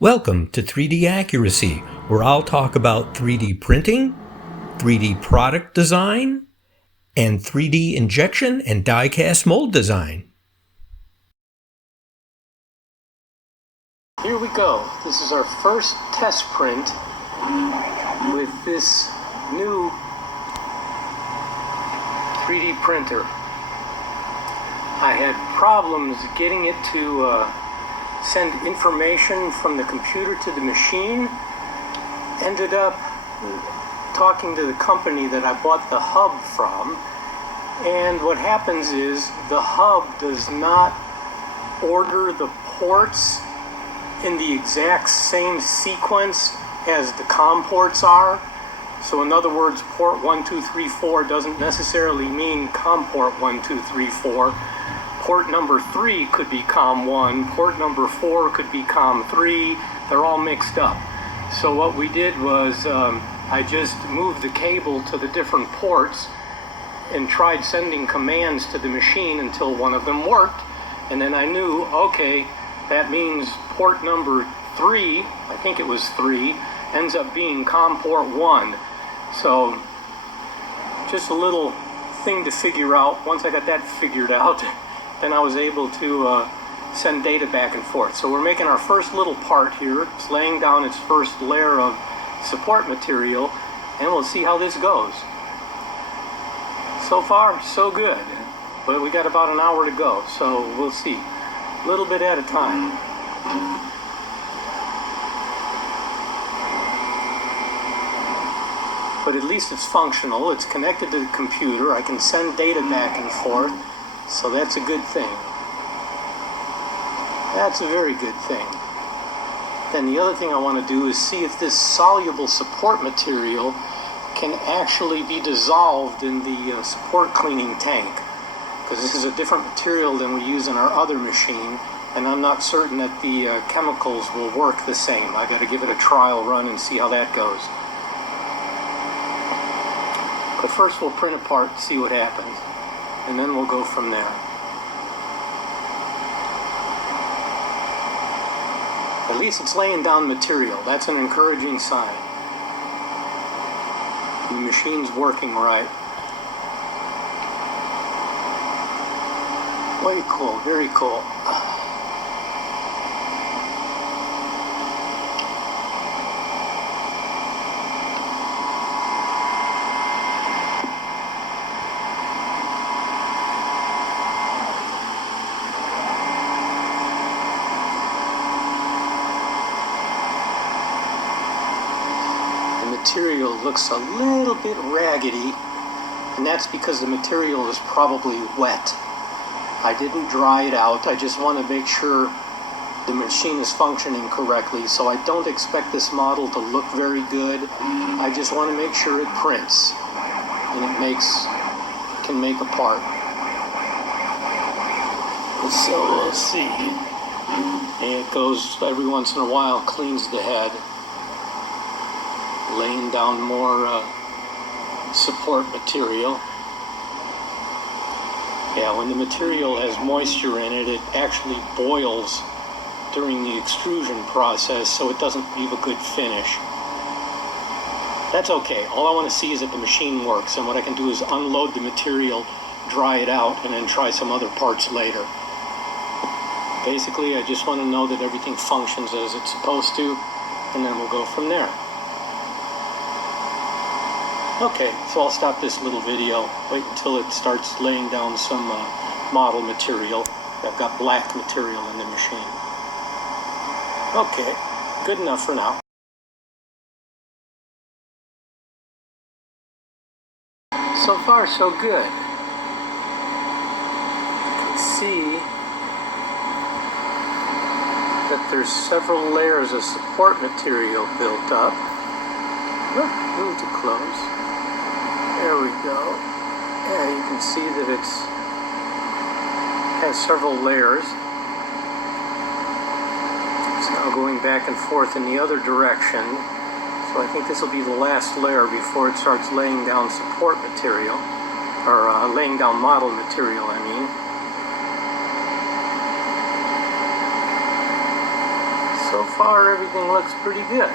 Welcome to 3D Accuracy, where I'll talk about 3D printing, 3D product design, and 3D injection and die-cast mold design. Here we go. This is our first test print with this new 3D printer. I had problems getting it to send information from the computer to the machine. Ended up talking to the company that I bought the hub from, and what happens is the hub does not order the ports in the exact same sequence as the COM ports are. So in other words, port 1, 2, 3, 4 doesn't necessarily mean COM port 1, 2, 3, 4. Port number 3 could be COM 1, port number 4 could be COM 3, they're all mixed up. So what we did was I just moved the cable to the different ports and tried sending commands to the machine until one of them worked, and then I knew, okay, that means port number 3, I think it was 3, ends up being COM port 1. So just a little thing to figure out. Once I got that figured out, then I was able to send data back and forth. So we're making our first little part here. It's laying down its first layer of support material, and we'll see how this goes. So far, so good. But we got about an hour to go, so we'll see. A little bit at a time. But at least it's functional. It's connected to the computer. I can send data back and forth. So that's a good thing. That's a very good thing. Then the other thing I want to do is see if this soluble support material can actually be dissolved in the support cleaning tank. Because this is a different material than we use in our other machine, and I'm not certain that the chemicals will work the same. I got to give it a trial run and see how that goes. But first we'll print apart and see what happens, and then we'll go from there. At least it's laying down material. That's an encouraging sign. The machine's working right. Very cool, very cool. Material looks a little bit raggedy, and that's because the material is probably wet. I didn't dry it out. I just want to make sure the machine is functioning correctly, so I don't expect this model to look very good. I just want to make sure it prints and it can make a part. So we'll see. And it goes every once in a while, cleans the head, laying down more support material. Yeah, when the material has moisture in it, it actually boils during the extrusion process, so it doesn't leave a good finish. That's okay. All I want to see is that the machine works, and what I can do is unload the material, dry it out, and then try some other parts later. Basically, I just want to know that everything functions as it's supposed to, and then we'll go from there. Okay, so I'll stop this little video, wait until it starts laying down some model material. I've got black material in the machine. Okay, good enough for now. So far, so good. You can see that there's several layers of support material built up. Oh, a little too close. There we go. Yeah, you can see that it has several layers. It's now going back and forth in the other direction. So I think this will be the last layer before it starts laying down support material, or laying down model material, I mean. So far everything looks pretty good.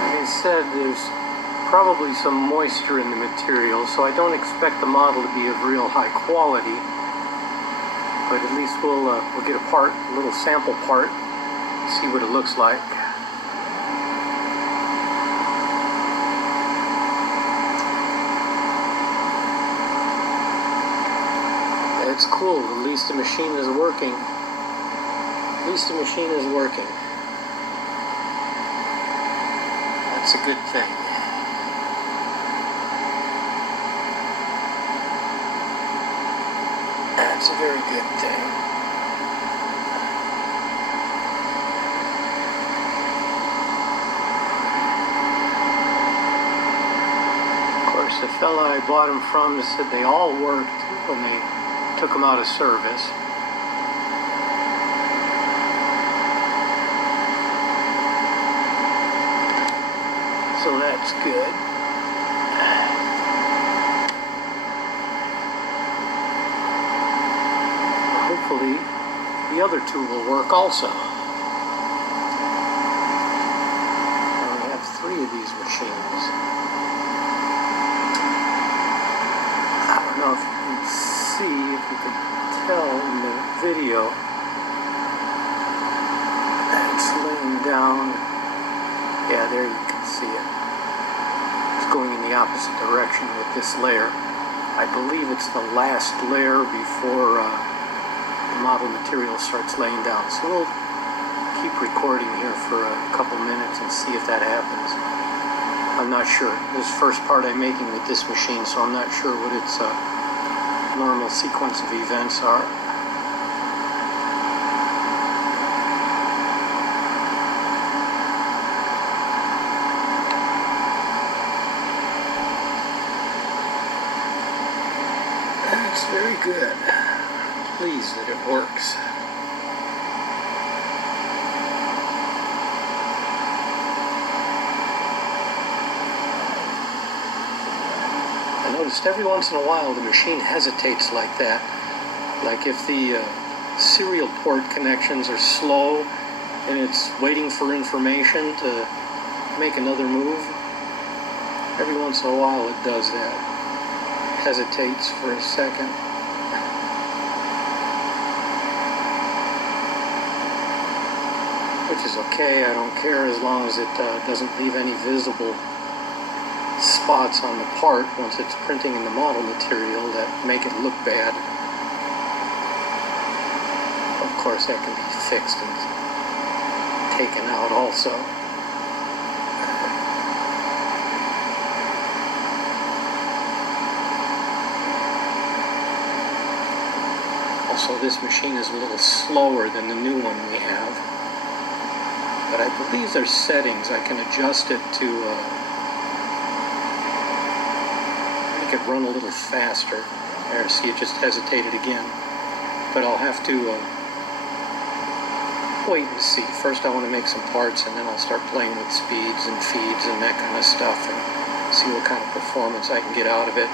Like I said, there's probably some moisture in the material, so I don't expect the model to be of real high quality. But at least we'll get a part, a little sample part, see what it looks like. It's cool. At least the machine is working. At least the machine is working. That's a good thing. That's a very good thing. Of course, the fella I bought them from said they all worked when they took them out of service. So that's good. Hopefully the other two will work also. I only have 3 of these machines. I don't know if you can see, if you can tell in the video. It's laying down. Yeah, there you can see it. It's going in the opposite direction with this layer. I believe it's the last layer before the model material starts laying down. So we'll keep recording here for a couple minutes and see if that happens. I'm not sure. This is the first part I'm making with this machine, so I'm not sure what its normal sequence of events are. That's very good. Pleased that it works. I noticed every once in a while the machine hesitates like that. Like if the serial port connections are slow and it's waiting for information to make another move. Every once in a while it does that. Hesitates for a second. Which is okay, I don't care as long as it doesn't leave any visible spots on the part once it's printing in the model material that make it look bad. Of course, that can be fixed and taken out also. Also, this machine is a little slower than the new one we have. But I believe there's settings. I can adjust it to make it run a little faster. There, see, it just hesitated again. But I'll have to wait and see. First I want to make some parts, and then I'll start playing with speeds and feeds and that kind of stuff and see what kind of performance I can get out of it.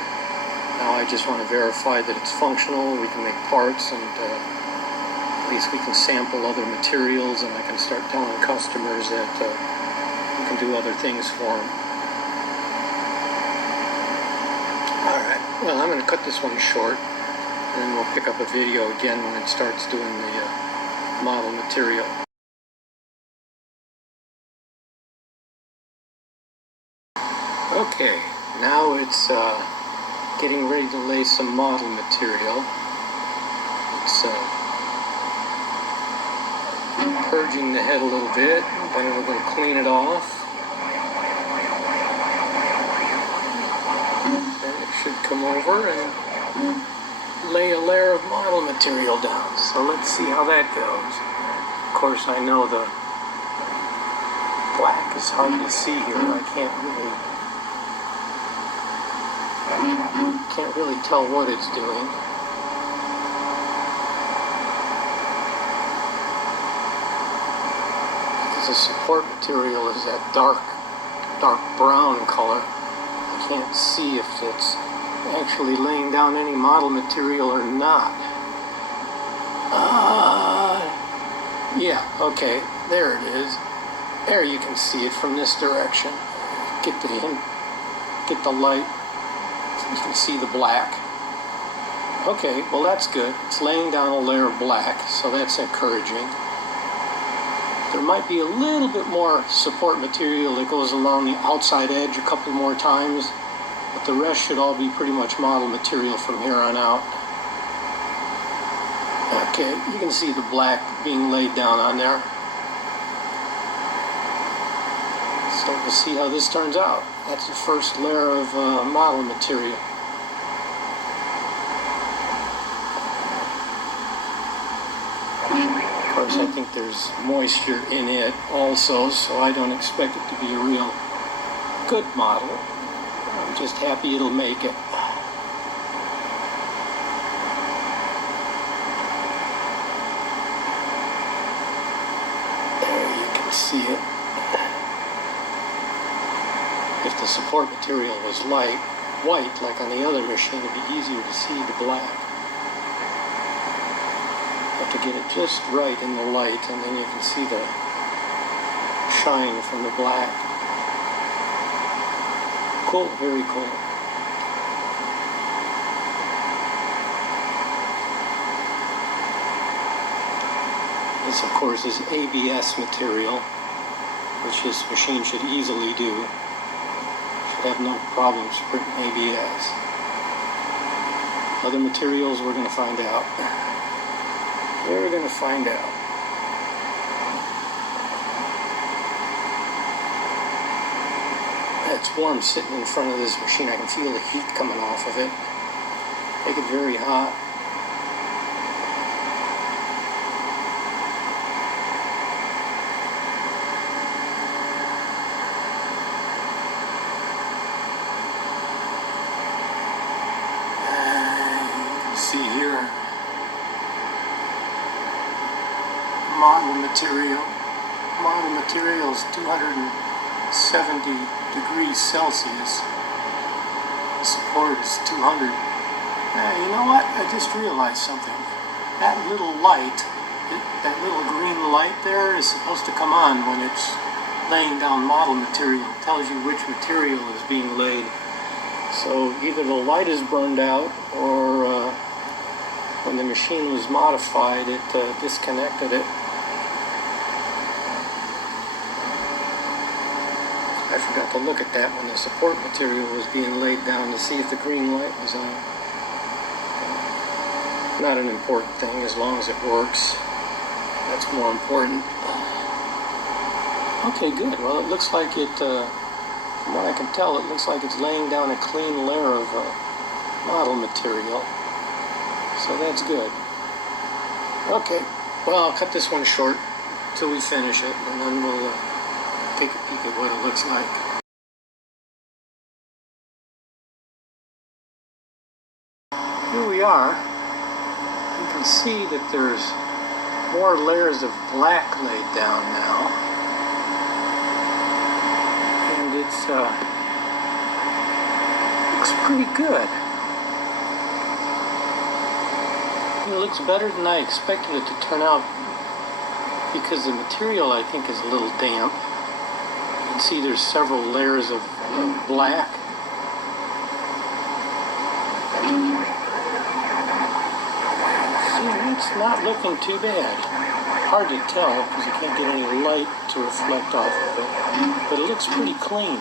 Now I just want to verify that it's functional, we can make parts, and at least we can sample other materials, and I can start telling customers that we can do other things for them. Alright, well, I'm going to cut this one short, and then we'll pick up a video again when it starts doing the model material. Okay, now it's getting ready to lay some model material. It's purging the head a little bit, then we're going to clean it off. Then it should come over and lay a layer of model material down. So let's see how that goes. Of course, I know the black is hard to see here. I can't really tell what it's doing. The support material is that dark brown color. I can't see if it's actually laying down any model material or not. Yeah, okay, there it is. There you can see it from this direction. Get the light. You can see the black. Okay, well that's good. It's laying down a layer of black, so that's encouraging. There might be a little bit more support material that goes along the outside edge a couple more times, but the rest should all be pretty much model material from here on out. Okay, you can see the black being laid down on there. So we'll see how this turns out. That's the first layer of model material. Of course, I think there's moisture in it also, so I don't expect it to be a real good model. I'm just happy it'll make it. There you can see it. If the support material was white, like on the other machine, it'd be easier to see the black. Have to get it just right in the light, and then you can see the shine from the black. Cool, very cool. This, of course, is ABS material, which this machine should easily do. Have no problems printing ABS. Other materials we're going to find out. We're going to find out. It's warm sitting in front of this machine. I can feel the heat coming off of it. Make it very hot. See here, model material is 270 degrees Celsius. The support is 200. You know what? I just realized something. That little light, that little green light there is supposed to come on when it's laying down model material. It tells you which material is being laid. So either the light is burned out, or when the machine was modified, it disconnected it. I forgot to look at that when the support material was being laid down to see if the green light was on. Not an important thing as long as it works. That's more important. Okay, good. Well, it looks like it, from what I can tell, it looks like it's laying down a clean layer of model material. So that's good. Okay, well, I'll cut this one short until we finish it, and then we'll take a peek at what it looks like. Here we are. You can see that there's more layers of black laid down now. And it's looks pretty good. It looks better than I expected it to turn out, because the material, I think, is a little damp. You can see there's several layers of black. See, it's not looking too bad. Hard to tell because you can't get any light to reflect off of it, but it looks pretty clean.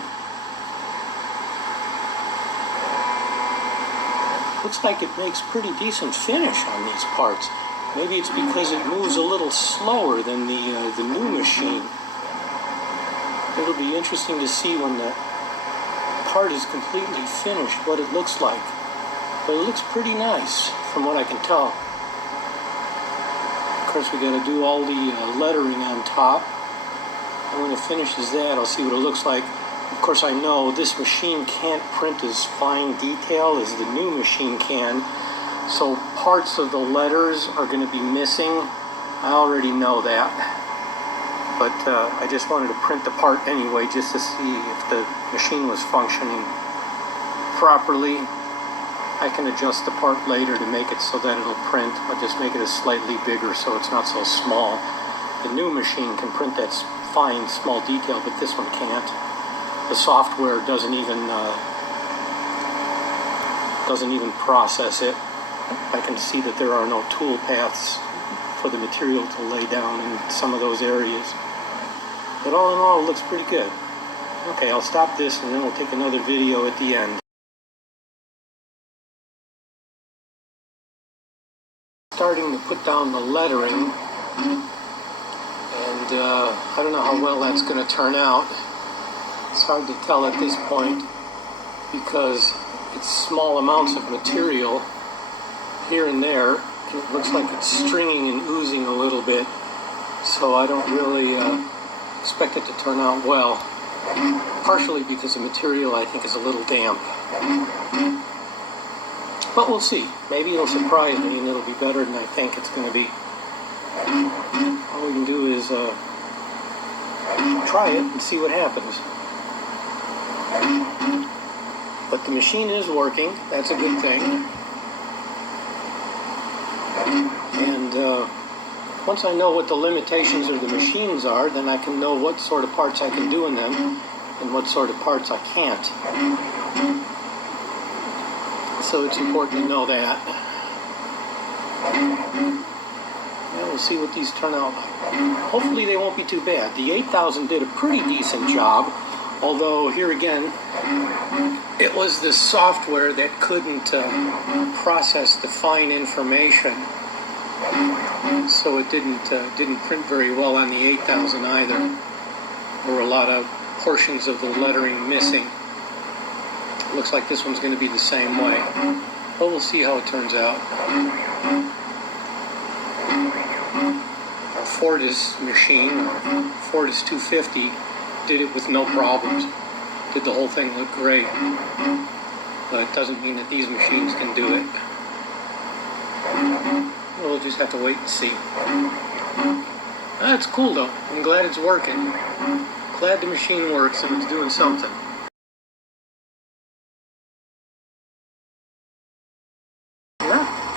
Looks like it makes pretty decent finish on these parts. Maybe it's because it moves a little slower than the new machine. It'll be interesting to see when the part is completely finished what it looks like. But it looks pretty nice from what I can tell. Of course, we got to do all the lettering on top. And when it finishes that, I'll see what it looks like. Of course, I know this machine can't print as fine detail as the new machine can, so parts of the letters are going to be missing. I already know that, but I just wanted to print the part anyway just to see if the machine was functioning properly. I can adjust the part later to make it so that it'll print. I'll just make it a slightly bigger so it's not so small. The new machine can print that fine, small detail, but this one can't. The software doesn't even process it. I can see that there are no tool paths for the material to lay down in some of those areas. But all in all, it looks pretty good. Okay, I'll stop this and then we'll take another video at the end. Starting to put down the lettering, and I don't know how well that's going to turn out. It's hard to tell at this point because it's small amounts of material here and there, and it looks like it's stringing and oozing a little bit, so I don't really expect it to turn out well, partially because the material I think is a little damp. But we'll see. Maybe it'll surprise me and it'll be better than I think it's going to be. All we can do is try it and see what happens. But the machine is working. That's a good thing. And once I know what the limitations of the machines are, then I can know what sort of parts I can do in them and what sort of parts I can't. So it's important to know that. Yeah, we'll see what these turn out. Hopefully they won't be too bad. The 8000 did a pretty decent job, although here again, it was the software that couldn't process the fine information, so it didn't print very well on the 8000 either. There were a lot of portions of the lettering missing. Looks like this one's going to be the same way. But we'll see how it turns out. Our Fortis machine, our Fortis 250, did it with no problems. Did the whole thing look great. But it doesn't mean that these machines can do it. We'll just have to wait and see. That's cool though. I'm glad it's working. Glad the machine works and it's doing something.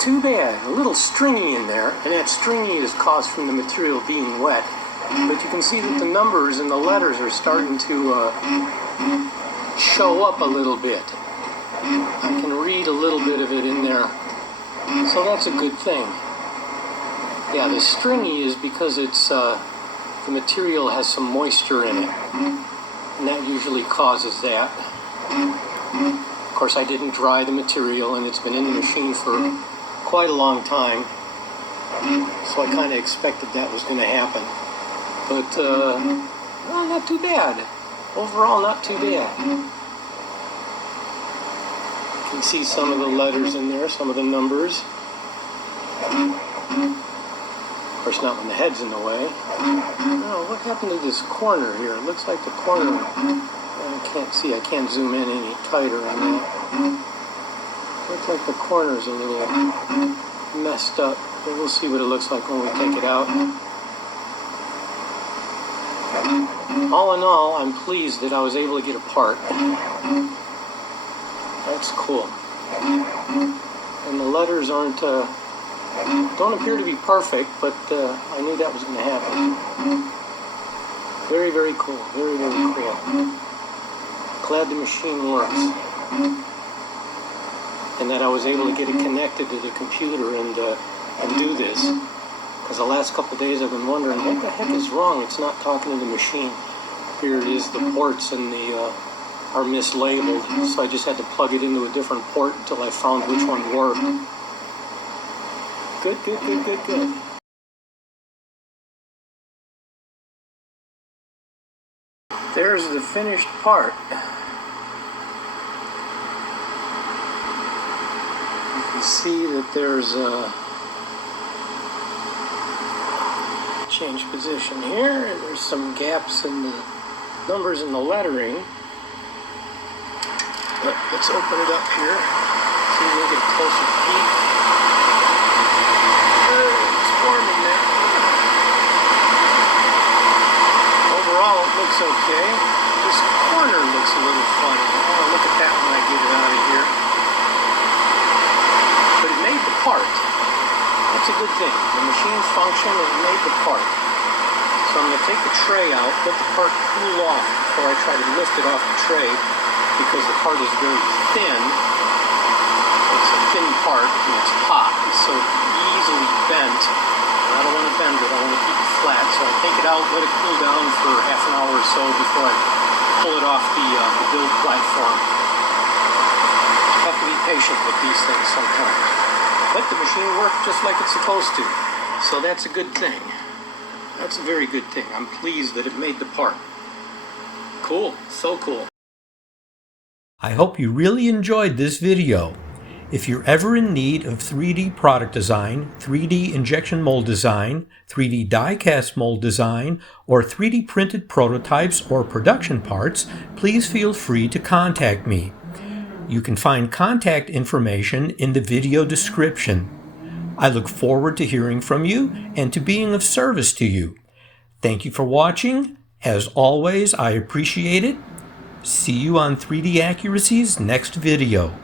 Too bad. A little stringy in there, and that stringy is caused from the material being wet. But you can see that the numbers and the letters are starting to show up a little bit. I can read a little bit of it in there, so that's a good thing. Yeah, the stringy is because it's the material has some moisture in it, and that usually causes that. Of course, I didn't dry the material, and it's been in the machine for quite a long time, so I kind of expected that was going to happen. But, well, not too bad. Overall, not too bad. You can see some of the letters in there, some of the numbers. Of course, not when the head's in the way. Oh, what happened to this corner here? It looks like the corner, I can't see, I can't zoom in any tighter on that. Looks like the corner's a little messed up, but we'll see what it looks like when we take it out. All in all, I'm pleased that I was able to get a part. That's cool. And the letters don't appear to be perfect, but I knew that was going to happen. Very, very cool. Very, very cool. Glad the machine works. And that I was able to get it connected to the computer and do this. Because the last couple of days I've been wondering, what the heck is wrong? It's not talking to the machine. Here it is, the ports and are mislabeled. So I just had to plug it into a different port until I found which one worked. Good, good, good, good, good. There's the finished part. See that there's a change position here, and there's some gaps in the numbers in the lettering. But let's open it up here. See if we can get a closer peek. It's forming there. Overall, it looks okay. This corner looks a little funny. I want to look at that when I get it out of here. Part. That's a good thing. The machine functioned and it made the part. So I'm going to take the tray out, let the part cool off before I try to lift it off the tray, because the part is very thin. It's a thin part and it's hot, so easily bent. I don't want to bend it, I want to keep it flat. So I take it out, let it cool down for half an hour or so before I pull it off the build platform. You have to be patient with these things sometimes. But the machine worked just like it's supposed to. So that's a good thing. That's a very good thing. I'm pleased that it made the part. Cool, so cool. I hope you really enjoyed this video. If you're ever in need of 3D product design, 3D injection mold design, 3D die-cast mold design, or 3D printed prototypes or production parts, please feel free to contact me. You can find contact information in the video description. I look forward to hearing from you and to being of service to you. Thank you for watching. As always, I appreciate it. See you on 3D Accuracy's next video.